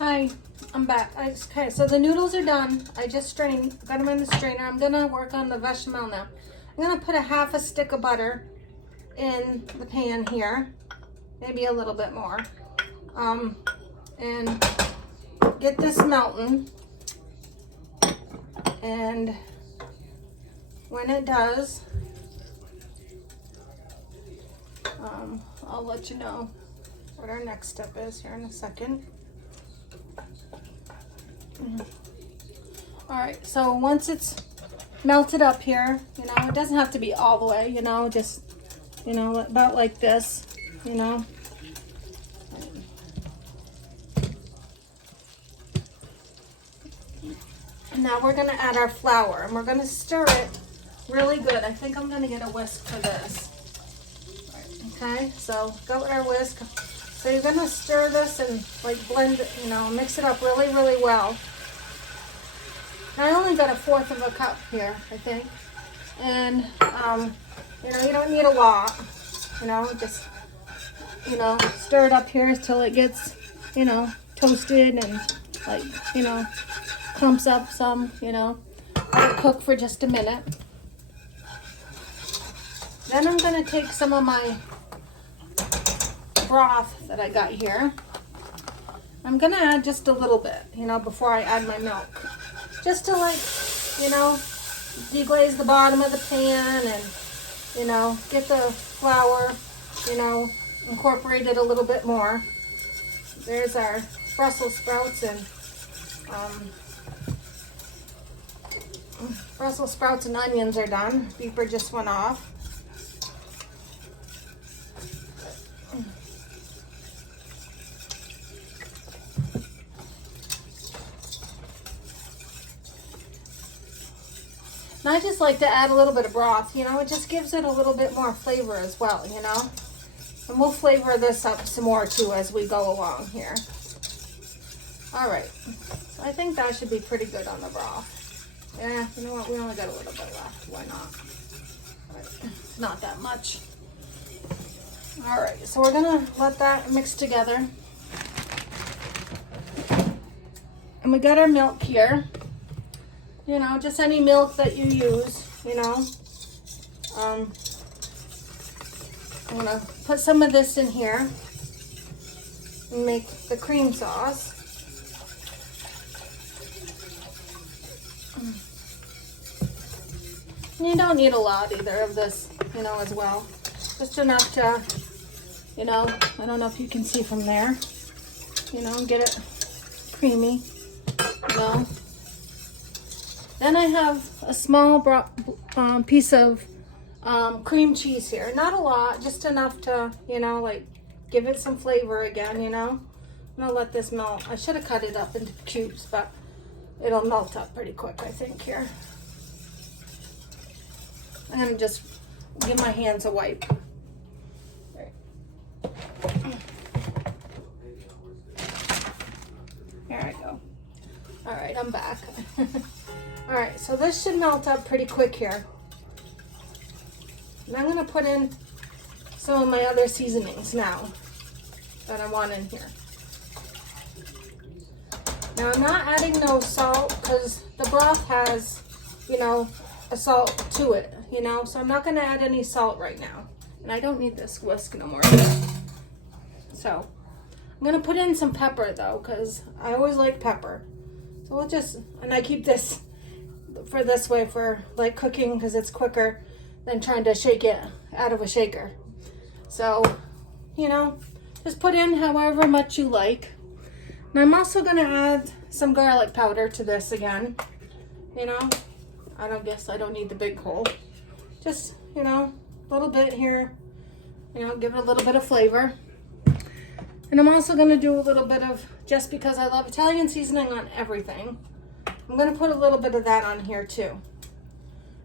Hi, I'm back. Okay, so the noodles are done. I just strained, got them in the strainer. I'm gonna work on the bechamel now. I'm gonna put a half a stick of butter in the pan here, maybe a little bit more, and get this melting. And when it does, I'll let you know what our next step is here in a second. All right, so once it's melted up here, you know, it doesn't have to be all the way, you know, just, you know, about like this, you know. And now we're gonna add our flour and we're gonna stir it really good. I think I'm gonna get a whisk for this. Okay, so go with our whisk. So you're gonna stir this and like blend it, you know, mix it up really, really well. And I only got 1/4 of a cup here, I think. And, you know, you don't need a lot, you know, just, you know, stir it up here till it gets, you know, toasted and like, you know, clumps up some, you know. Let it cook for just a minute. Then I'm gonna take some of my broth that I got here. I'm gonna add just a little bit, you know, before I add my milk. Just to like, you know, deglaze the bottom of the pan and, you know, get the flour, you know, incorporated a little bit more. There's our Brussels sprouts and Brussels sprouts and onions are done. Beeper just went off. And I just like to add a little bit of broth, you know, it just gives it a little bit more flavor as well, you know. And we'll flavor this up some more too as we go along here. All right, so I think that should be pretty good on the broth. Yeah, you know what, we only got a little bit left, why not? All right. It's not that much. All right, so we're gonna let that mix together. And we got our milk here. You know, just any milk that you use, you know. I'm gonna put some of this in here and make the cream sauce. And you don't need a lot either of this, you know, as well. Just enough to, you know, I don't know if you can see from there, you know, get it creamy, you know. Then I have a small piece of cream cheese here. Not a lot, just enough to, you know, like give it some flavor again, you know. I'm gonna let this melt. I should have cut it up into cubes, but it'll melt up pretty quick, I think, here. I'm gonna just give my hands a wipe. There I go. All right, I'm back. All right, so this should melt up pretty quick here. And I'm gonna put in some of my other seasonings now that I want in here. Now I'm not adding no salt because the broth has, you know, a salt to it, you know, so I'm not gonna add any salt right now. And I don't need this whisk no more. So I'm gonna put in some pepper though, because I always like pepper. So we'll just, and I keep this for this way for like cooking because it's quicker than trying to shake it out of a shaker. So, you know, just put in however much you like. And I'm also gonna add some garlic powder to this again. You know, I don't need the big hole. Just, you know, a little bit here, you know, give it a little bit of flavor. And I'm also gonna do a little bit of, just because I love Italian seasoning on everything, I'm gonna put a little bit of that on here too,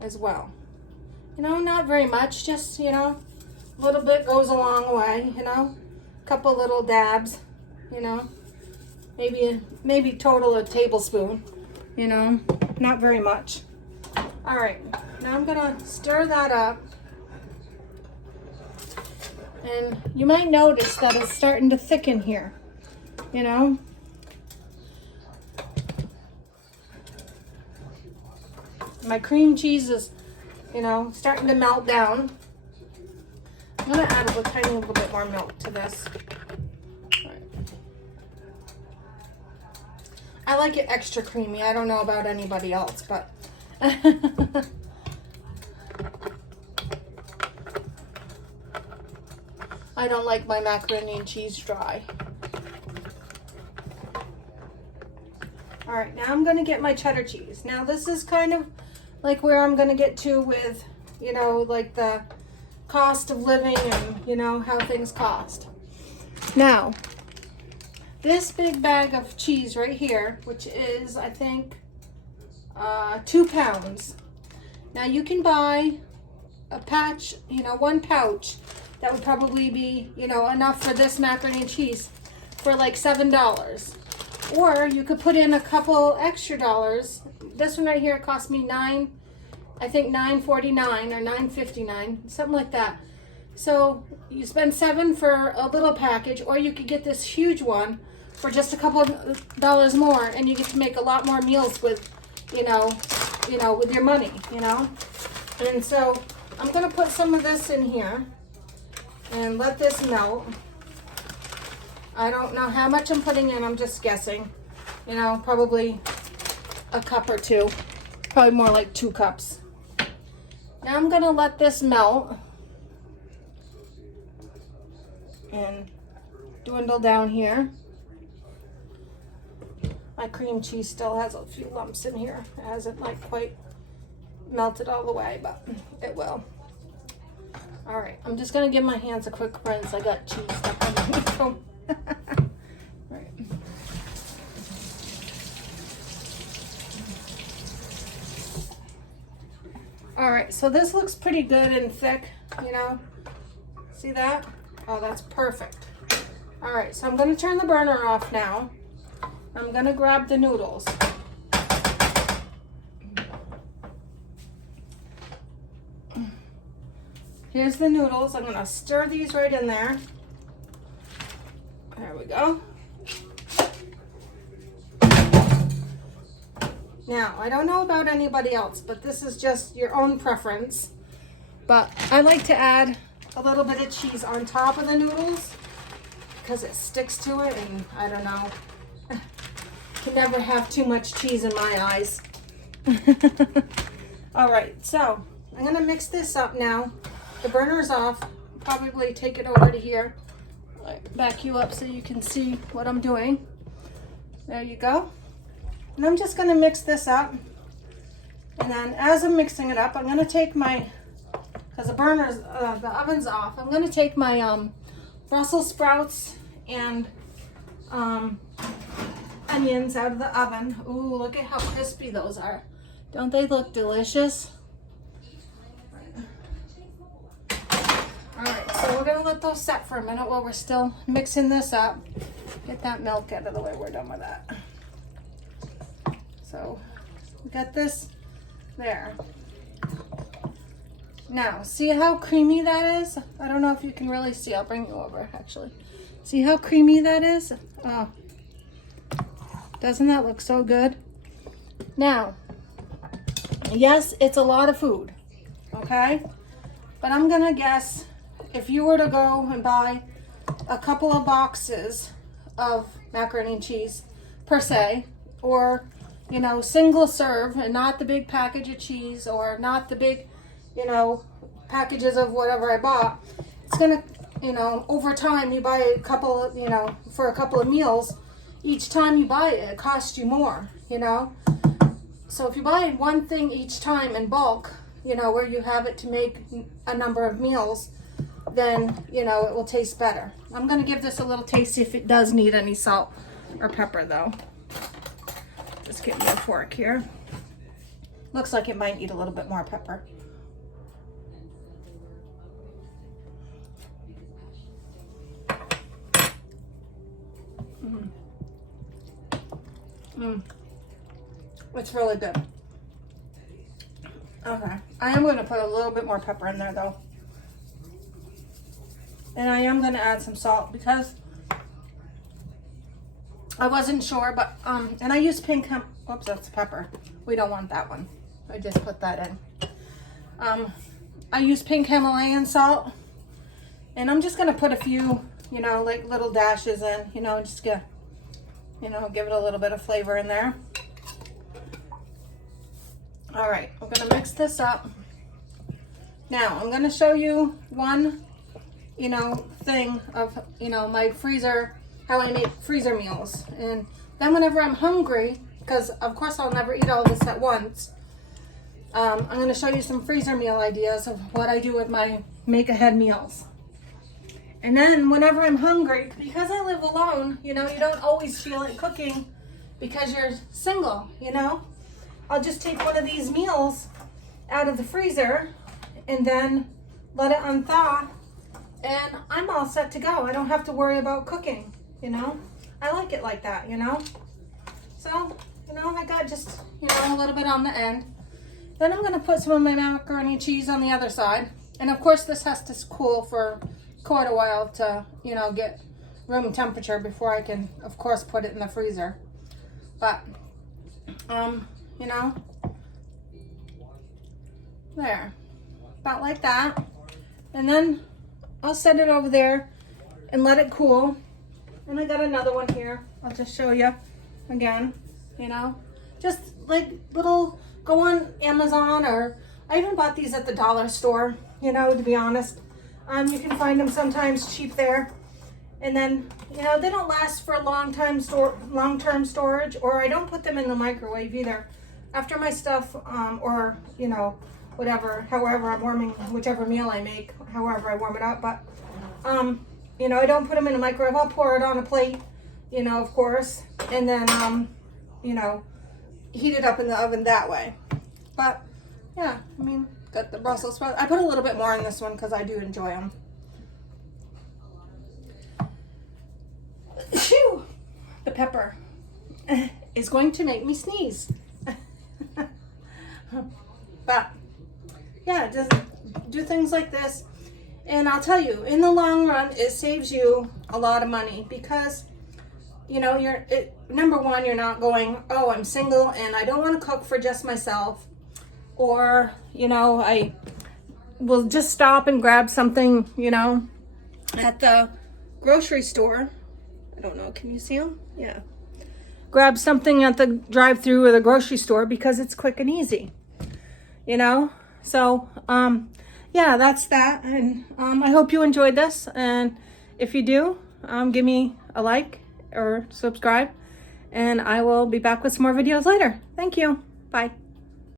as well. You know, not very much, just, you know, a little bit goes a long way, you know, a couple little dabs, you know, maybe total a tablespoon, you know, not very much. All right, now I'm gonna stir that up. And you might notice that it's starting to thicken here, you know. My cream cheese is, you know, starting to melt down. I'm gonna add a tiny little bit more milk to this. All right. I like it extra creamy. I don't know about anybody else, but I don't like my macaroni and cheese dry. All right, now I'm gonna get my cheddar cheese. Now this is kind of like where I'm gonna get to with, you know, like the cost of living and, you know, how things cost. Now, this big bag of cheese right here, which is, I think, 2 pounds. Now you can buy a patch, you know, 1 pouch that would probably be, you know, enough for this macaroni and cheese for like $7. Or you could put in a couple extra dollars. This one right here cost me $9.49 or $9.59, something like that. So you spend $7 for a little package, or you could get this huge one for just a couple of dollars more, and you get to make a lot more meals with, you know, with your money, you know. And so I'm gonna put some of this in here and let this melt. I don't know how much I'm putting in, I'm just guessing. You know, probably a cup or 2. Probably more like 2 cups. Now I'm gonna let this melt and dwindle down here. My cream cheese still has a few lumps in here. It hasn't like quite melted all the way, but it will. All right, I'm just gonna give my hands a quick rinse. I got cheese stuck underneath them. Right. All right, so this looks pretty good and thick, you know. See that? Oh, that's perfect. All right, so I'm gonna turn the burner off now. I'm gonna grab the noodles. Here's the noodles. I'm gonna stir these right in there. There we go. Now, I don't know about anybody else, but this is just your own preference. But I like to add a little bit of cheese on top of the noodles because it sticks to it, and I don't know. Can never have too much cheese in my eyes. All right, so I'm gonna mix this up now. The burner's off. Probably take it over to here. Back you up so you can see what I'm doing. There you go. And I'm just gonna mix this up. And then as I'm mixing it up, I'm gonna take my, because the oven's off, I'm gonna take my Brussels sprouts and onions out of the oven. Ooh, look at how crispy those are. Don't they look delicious? All right, so we're gonna let those set for a minute while we're still mixing this up. Get that milk out of the way, we're done with that. So we got this there. Now, see how creamy that is? I don't know if you can really see. I'll bring you over, actually. See how creamy that is? Oh, doesn't that look so good? Now, yes, it's a lot of food, okay? But I'm gonna guess if you were to go and buy a couple of boxes of macaroni and cheese per se, or, you know, single serve and not the big package of cheese, or not the big, you know, packages of whatever I bought, it's gonna, you know, over time you buy a couple of, you know, for a couple of meals, each time you buy it, it costs you more, you know. So if you buy one thing each time in bulk, you know, where you have it to make a number of meals, then, you know, it will taste better. I'm gonna give this a little taste, see if it does need any salt or pepper though. Just get me a fork here. Looks like it might need a little bit more pepper. It's really good. Okay, I am going to put a little bit more pepper in there though. And I am going to add some salt because I wasn't sure, but, and I used pink, oops, that's pepper. We don't want that one. I just put that in. I use pink Himalayan salt, and I'm just gonna put a few, you know, like little dashes in, you know, just to, you know, give it a little bit of flavor in there. All right, I'm gonna mix this up. Now I'm gonna show you one, you know, thing of, you know, my freezer, how I make freezer meals. And then whenever I'm hungry, because of course I'll never eat all this at once, I'm gonna show you some freezer meal ideas of what I do with my make ahead meals. And then whenever I'm hungry, because I live alone, you know, you don't always feel like cooking because you're single, you know, I'll just take one of these meals out of the freezer and then let it unthaw, and I'm all set to go. I don't have to worry about cooking, you know. I like it like that, you know. So, you know, I got just, you know, a little bit on the end. Then I'm gonna put some of my macaroni and cheese on the other side. And of course this has to cool for quite a while to, you know, get room temperature before I can, of course, put it in the freezer. But, you know, there, about like that. And then I'll set it over there and let it cool. And I got another one here. I'll just show you again, you know, just like little, go on Amazon, or I even bought these at the dollar store, you know, to be honest. You can find them sometimes cheap there. And then, you know, they don't last for long-term storage, or I don't put them in the microwave either. After my stuff, or, you know, whatever, however I'm warming, whichever meal I make, however I warm it up. But, you know, I don't put them in the microwave. I'll pour it on a plate, you know, of course. And then, you know, heat it up in the oven that way. But, yeah, I mean, got the Brussels sprouts. I put a little bit more in this one because I do enjoy them. Phew! The pepper is going to make me sneeze. But yeah, just do things like this, and I'll tell you, in the long run, it saves you a lot of money because, you know, number one, you're not going, oh, I'm single and I don't want to cook for just myself, or, you know, I will just stop and grab something, you know, at the grocery store. I don't know, can you see them? Yeah. Grab something at the drive-through or the grocery store because it's quick and easy, you know? So, yeah, that's that. And I hope you enjoyed this. And if you do, give me a like or subscribe. And I will be back with some more videos later. Thank you. Bye.